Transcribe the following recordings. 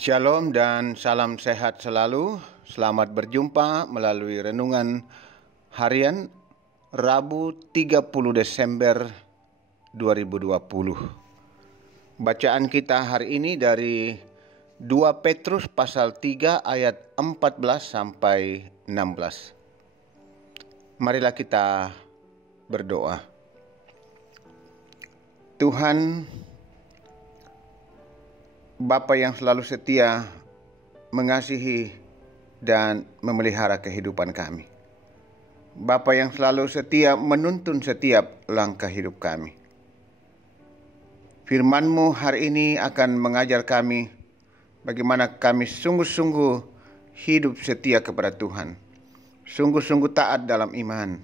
Shalom dan salam sehat selalu. Selamat berjumpa melalui renungan harian Rabu 30 Desember 2020. Bacaan kita hari ini dari 2 Petrus pasal 3 ayat 14 sampai 16. Marilah kita berdoa. Tuhan Bapa yang selalu setia mengasihi dan memelihara kehidupan kami. Bapa yang selalu setia menuntun setiap langkah hidup kami. Firman-Mu hari ini akan mengajar kami bagaimana kami sungguh-sungguh hidup setia kepada Tuhan. Sungguh-sungguh taat dalam iman.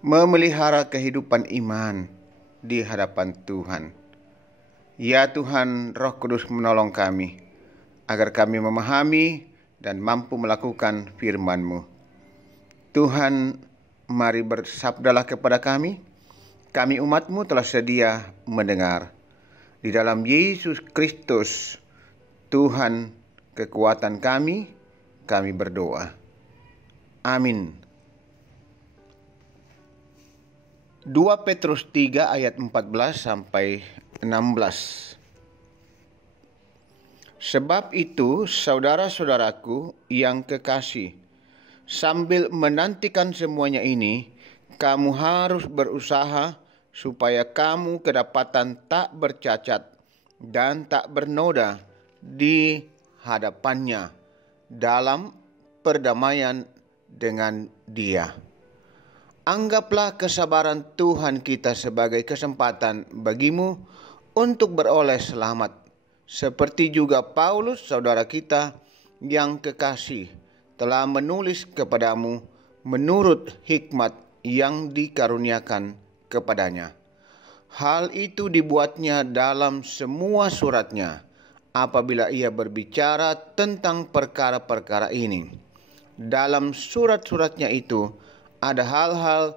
Memelihara kehidupan iman di hadapan Tuhan. Ya Tuhan, Roh Kudus menolong kami, agar kami memahami dan mampu melakukan firman-Mu. Tuhan, mari bersabdalah kepada kami umat-Mu telah sedia mendengar. Di dalam Yesus Kristus, Tuhan kekuatan kami berdoa. Amin. 2 Petrus 3 ayat 14 sampai 16. Sebab itu, saudara-saudaraku yang kekasih, sambil menantikan semuanya ini, kamu harus berusaha supaya kamu kedapatan tak bercacat dan tak bernoda di hadapannya dalam perdamaian dengan Dia. Anggaplah kesabaran Tuhan kita sebagai kesempatan bagimu untuk beroleh selamat, seperti juga Paulus saudara kita yang kekasih telah menulis kepadamu menurut hikmat yang dikaruniakan kepadanya. Hal itu dibuatnya dalam semua suratnya apabila ia berbicara tentang perkara-perkara ini. Dalam surat-suratnya itu ada hal-hal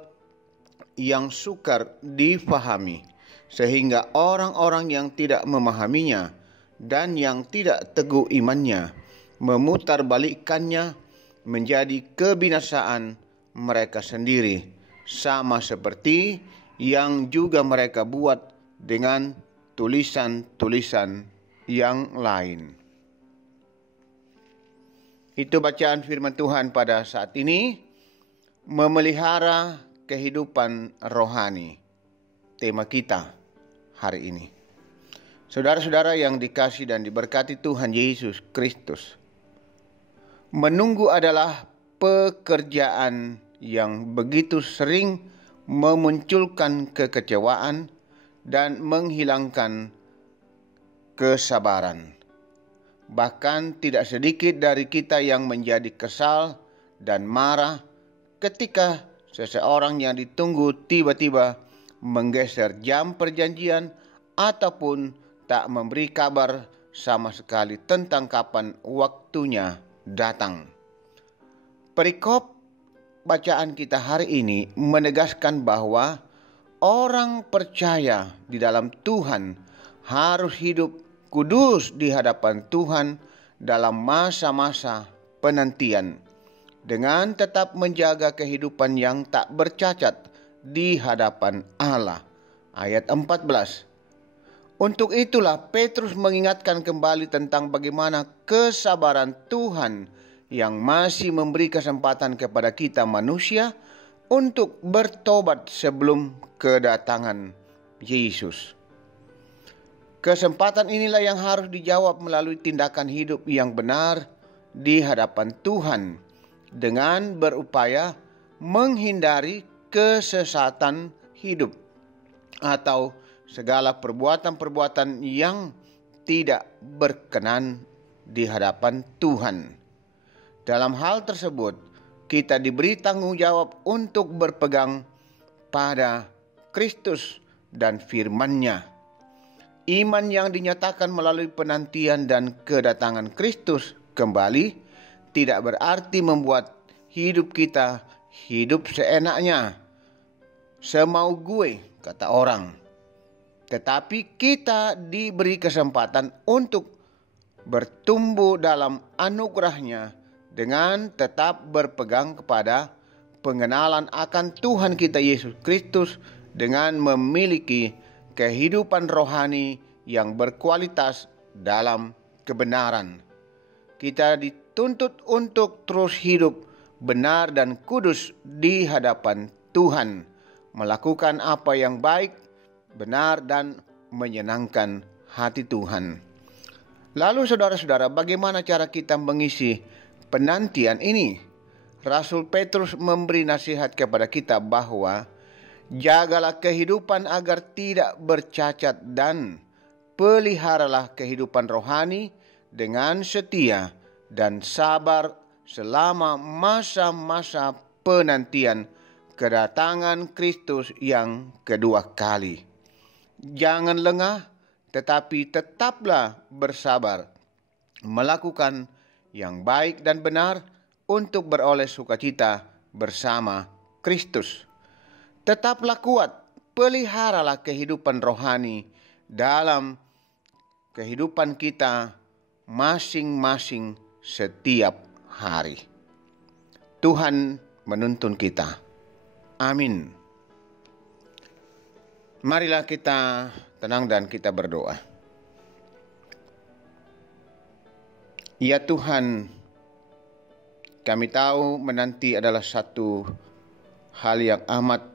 yang sukar difahami, sehingga orang-orang yang tidak memahaminya dan yang tidak teguh imannya memutarbalikkannya menjadi kebinasaan mereka sendiri, sama seperti yang juga mereka buat dengan tulisan-tulisan yang lain. Itu bacaan firman Tuhan pada saat ini. Memelihara kehidupan rohani, tema kita hari ini. Saudara-saudara yang dikasihi dan diberkati Tuhan Yesus Kristus, menunggu adalah pekerjaan yang begitu sering memunculkan kekecewaan dan menghilangkan kesabaran. Bahkan tidak sedikit dari kita yang menjadi kesal dan marah ketika seseorang yang ditunggu tiba-tiba menggeser jam perjanjian ataupun tak memberi kabar sama sekali tentang kapan waktunya datang. Perikop bacaan kita hari ini menegaskan bahwa orang percaya di dalam Tuhan harus hidup kudus di hadapan Tuhan dalam masa-masa penantian, dengan tetap menjaga kehidupan yang tak bercacat di hadapan Allah. Ayat 14. Untuk itulah Petrus mengingatkan kembali tentang bagaimana kesabaran Tuhan yang masih memberi kesempatan kepada kita manusia untuk bertobat sebelum kedatangan Yesus. Kesempatan inilah yang harus dijawab melalui tindakan hidup yang benar di hadapan Tuhan, dengan berupaya menghindari kesesatan hidup atau segala perbuatan-perbuatan yang tidak berkenan di hadapan Tuhan. Dalam hal tersebut, kita diberi tanggung jawab untuk berpegang pada Kristus dan firman-Nya. Iman yang dinyatakan melalui penantian dan kedatangan Kristus kembali tidak berarti membuat hidup kita hidup seenaknya, semau gue, kata orang. Tetapi kita diberi kesempatan untuk bertumbuh dalam anugerahnya dengan tetap berpegang kepada pengenalan akan Tuhan kita Yesus Kristus dengan memiliki kehidupan rohani yang berkualitas dalam kebenaran. Kita dituntut untuk terus hidup benar dan kudus di hadapan Tuhan, melakukan apa yang baik, benar, dan menyenangkan hati Tuhan. Lalu saudara-saudara, bagaimana cara kita mengisi penantian ini? Rasul Petrus memberi nasihat kepada kita bahwa jagalah kehidupan agar tidak bercacat dan peliharalah kehidupan rohani dengan setia dan sabar selama masa-masa penantian kedatangan Kristus yang kedua kali. Jangan lengah, tetapi tetaplah bersabar, melakukan yang baik dan benar untuk beroleh sukacita bersama Kristus. Tetaplah kuat, peliharalah kehidupan rohani dalam kehidupan kita masing-masing setiap hari. Tuhan menuntun kita. Amin. Marilah kita tenang dan kita berdoa. Ya Tuhan, kami tahu menanti adalah satu hal yang amat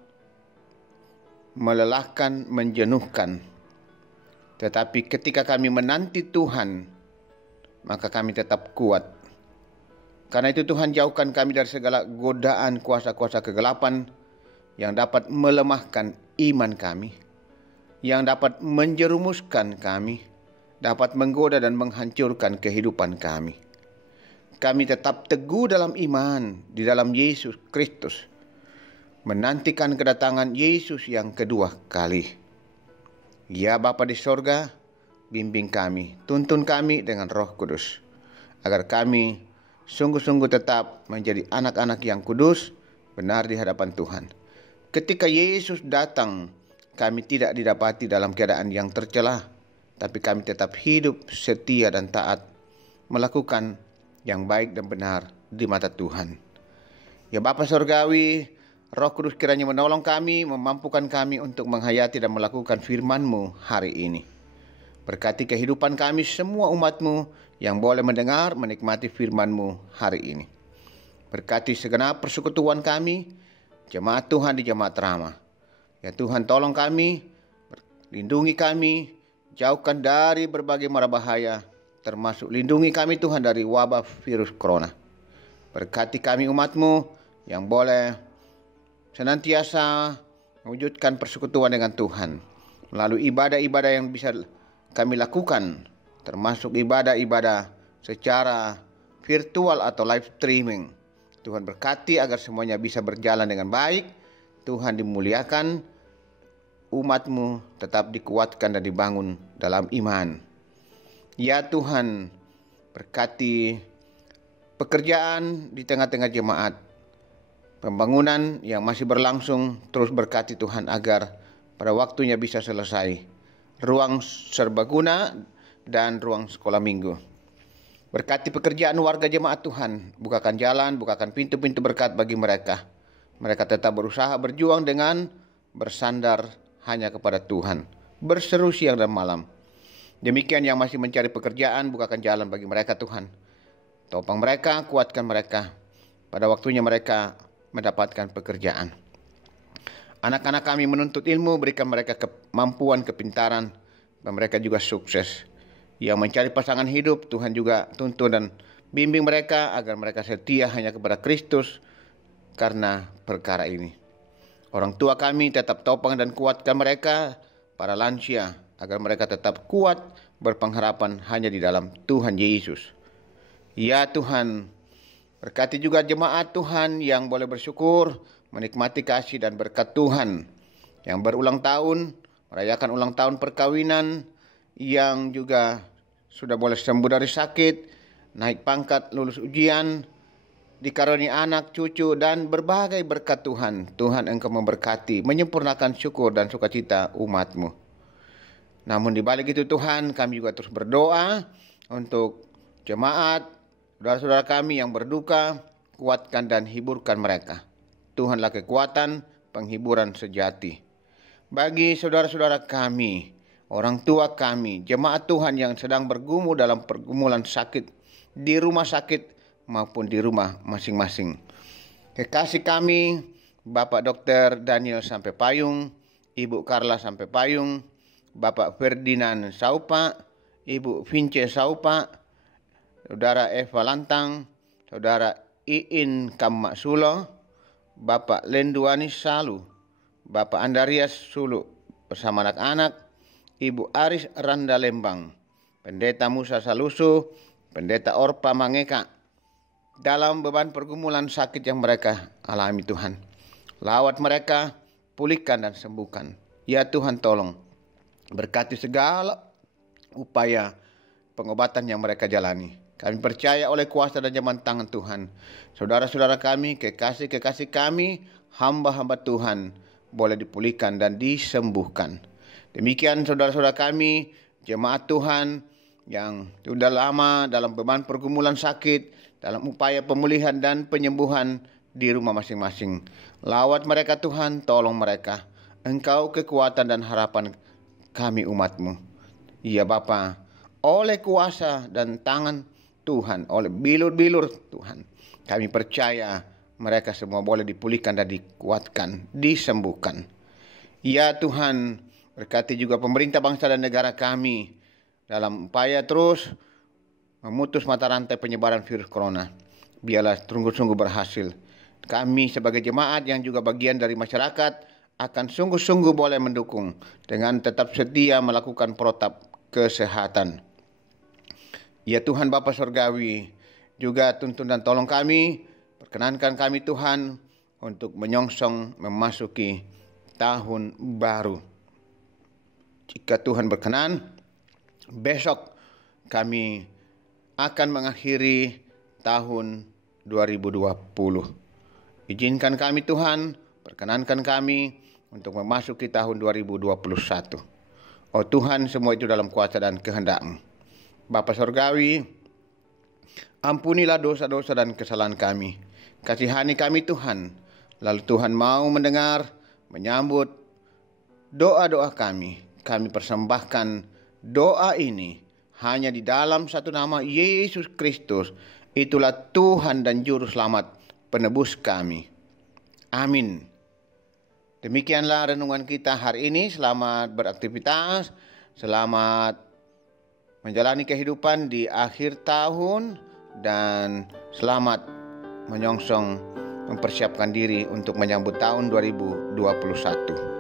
melelahkan, menjenuhkan. Tetapi ketika kami menanti Tuhan, maka kami tetap kuat. Karena itu Tuhan, jauhkan kami dari segala godaan kuasa-kuasa kegelapan yang dapat melemahkan iman kami, yang dapat menjerumuskan kami, dapat menggoda dan menghancurkan kehidupan kami. Kami tetap teguh dalam iman di dalam Yesus Kristus, menantikan kedatangan Yesus yang kedua kali. Ya Bapa di sorga, bimbing kami, tuntun kami dengan Roh Kudus, agar kami sungguh-sungguh tetap menjadi anak-anak yang kudus, benar di hadapan Tuhan. Ketika Yesus datang, kami tidak didapati dalam keadaan yang tercela, tapi kami tetap hidup setia dan taat, melakukan yang baik dan benar di mata Tuhan. Ya Bapa Surgawi, Roh Kudus kiranya menolong kami, memampukan kami untuk menghayati dan melakukan firman-Mu hari ini. Berkati kehidupan kami semua umat-Mu yang boleh mendengar, menikmati firman-Mu hari ini. Berkati segenap persekutuan kami, jemaat Tuhan di Jemaat Rama. Ya Tuhan, tolong kami, lindungi kami, jauhkan dari berbagai mara bahaya, termasuk lindungi kami Tuhan dari wabah virus corona. Berkati kami umat-Mu yang boleh senantiasa mewujudkan persekutuan dengan Tuhan melalui ibadah-ibadah yang bisa kami lakukan, termasuk ibadah-ibadah secara virtual atau live streaming. Tuhan berkati agar semuanya bisa berjalan dengan baik. Tuhan dimuliakan, umat-Mu tetap dikuatkan dan dibangun dalam iman. Ya Tuhan, berkati pekerjaan di tengah-tengah jemaat, pembangunan yang masih berlangsung, terus berkati Tuhan agar pada waktunya bisa selesai. Ruang serbaguna dan ruang sekolah minggu. Berkati pekerjaan warga jemaat Tuhan, bukakan jalan, bukakan pintu-pintu berkat bagi mereka. Mereka tetap berusaha berjuang dengan bersandar hanya kepada Tuhan, berseru siang dan malam. Demikian yang masih mencari pekerjaan, bukakan jalan bagi mereka Tuhan. Topang mereka, kuatkan mereka. Pada waktunya mereka mendapatkan pekerjaan. Anak-anak kami menuntut ilmu, berikan mereka kemampuan, kepintaran, dan mereka juga sukses. Yang mencari pasangan hidup, Tuhan juga tuntun dan bimbing mereka agar mereka setia hanya kepada Kristus karena perkara ini. Orang tua kami tetap topang dan kuatkan mereka, para lansia, agar mereka tetap kuat berpengharapan hanya di dalam Tuhan Yesus. Ya Tuhan, berkati juga jemaat Tuhan yang boleh bersyukur, menikmati kasih dan berkat Tuhan, yang berulang tahun, merayakan ulang tahun perkawinan, yang juga sudah boleh sembuh dari sakit, naik pangkat, lulus ujian, dikaruniai anak, cucu, dan berbagai berkat Tuhan. Tuhan Engkau memberkati, menyempurnakan syukur dan sukacita umat-Mu. Namun di balik itu Tuhan, kami juga terus berdoa untuk jemaat, saudara-saudara kami yang berduka, kuatkan dan hiburkan mereka. Tuhanlah kekuatan, penghiburan sejati. Bagi saudara-saudara kami, orang tua kami, jemaat Tuhan yang sedang bergumul dalam pergumulan sakit di rumah sakit maupun di rumah masing-masing. Kekasih kami, Bapak Dr. Daniel sampai Payung, Ibu Carla sampai Payung, Bapak Ferdinand Saupa, Ibu Vince Saupa, Saudara Eva Lantang, Saudara Iin Kammaksulo, Bapak Lenduanis Salu, Bapak Andarias Sulu bersama anak-anak, Ibu Aris Randa Lembang, Pendeta Musa Salusu, Pendeta Orpa Mangeka, dalam beban pergumulan sakit yang mereka alami Tuhan. Lawat mereka, pulihkan dan sembuhkan. Ya Tuhan, tolong berkati segala upaya pengobatan yang mereka jalani. Kami percaya oleh kuasa dan jamanan tangan Tuhan, saudara-saudara kami, kekasih-kekasih kami, hamba-hamba Tuhan boleh dipulihkan dan disembuhkan. Demikian saudara-saudara kami, jemaat Tuhan yang sudah lama dalam beban pergumulan sakit, dalam upaya pemulihan dan penyembuhan di rumah masing-masing. Lawat mereka Tuhan, tolong mereka. Engkau kekuatan dan harapan kami umat-Mu. Ya Bapa, oleh kuasa dan tangan Tuhan, oleh bilur-bilur Tuhan, kami percaya mereka semua boleh dipulihkan dan dikuatkan, disembuhkan. Ya Tuhan, berkati juga pemerintah bangsa dan negara kami dalam upaya terus memutus mata rantai penyebaran virus corona. Biarlah sungguh-sungguh berhasil. Kami sebagai jemaat yang juga bagian dari masyarakat akan sungguh-sungguh boleh mendukung dengan tetap setia melakukan protap kesehatan. Ya Tuhan Bapa Surgawi, juga tuntun dan tolong kami, perkenankan kami Tuhan untuk menyongsong memasuki tahun baru. Jika Tuhan berkenan, besok kami akan mengakhiri tahun 2020. Izinkan kami Tuhan, perkenankan kami untuk memasuki tahun 2021. Oh Tuhan, semua itu dalam kuasa dan kehendak-Mu. Bapa Surgawi, ampunilah dosa-dosa dan kesalahan kami. Kasihani kami Tuhan. Lalu Tuhan mau mendengar, menyambut doa-doa kami. Kami persembahkan doa ini hanya di dalam satu nama, Yesus Kristus. Itulah Tuhan dan Juru Selamat penebus kami. Amin. Demikianlah renungan kita hari ini. Selamat beraktivitas. Selamat menjalani kehidupan di akhir tahun, dan selamat menyongsong mempersiapkan diri untuk menyambut tahun 2021.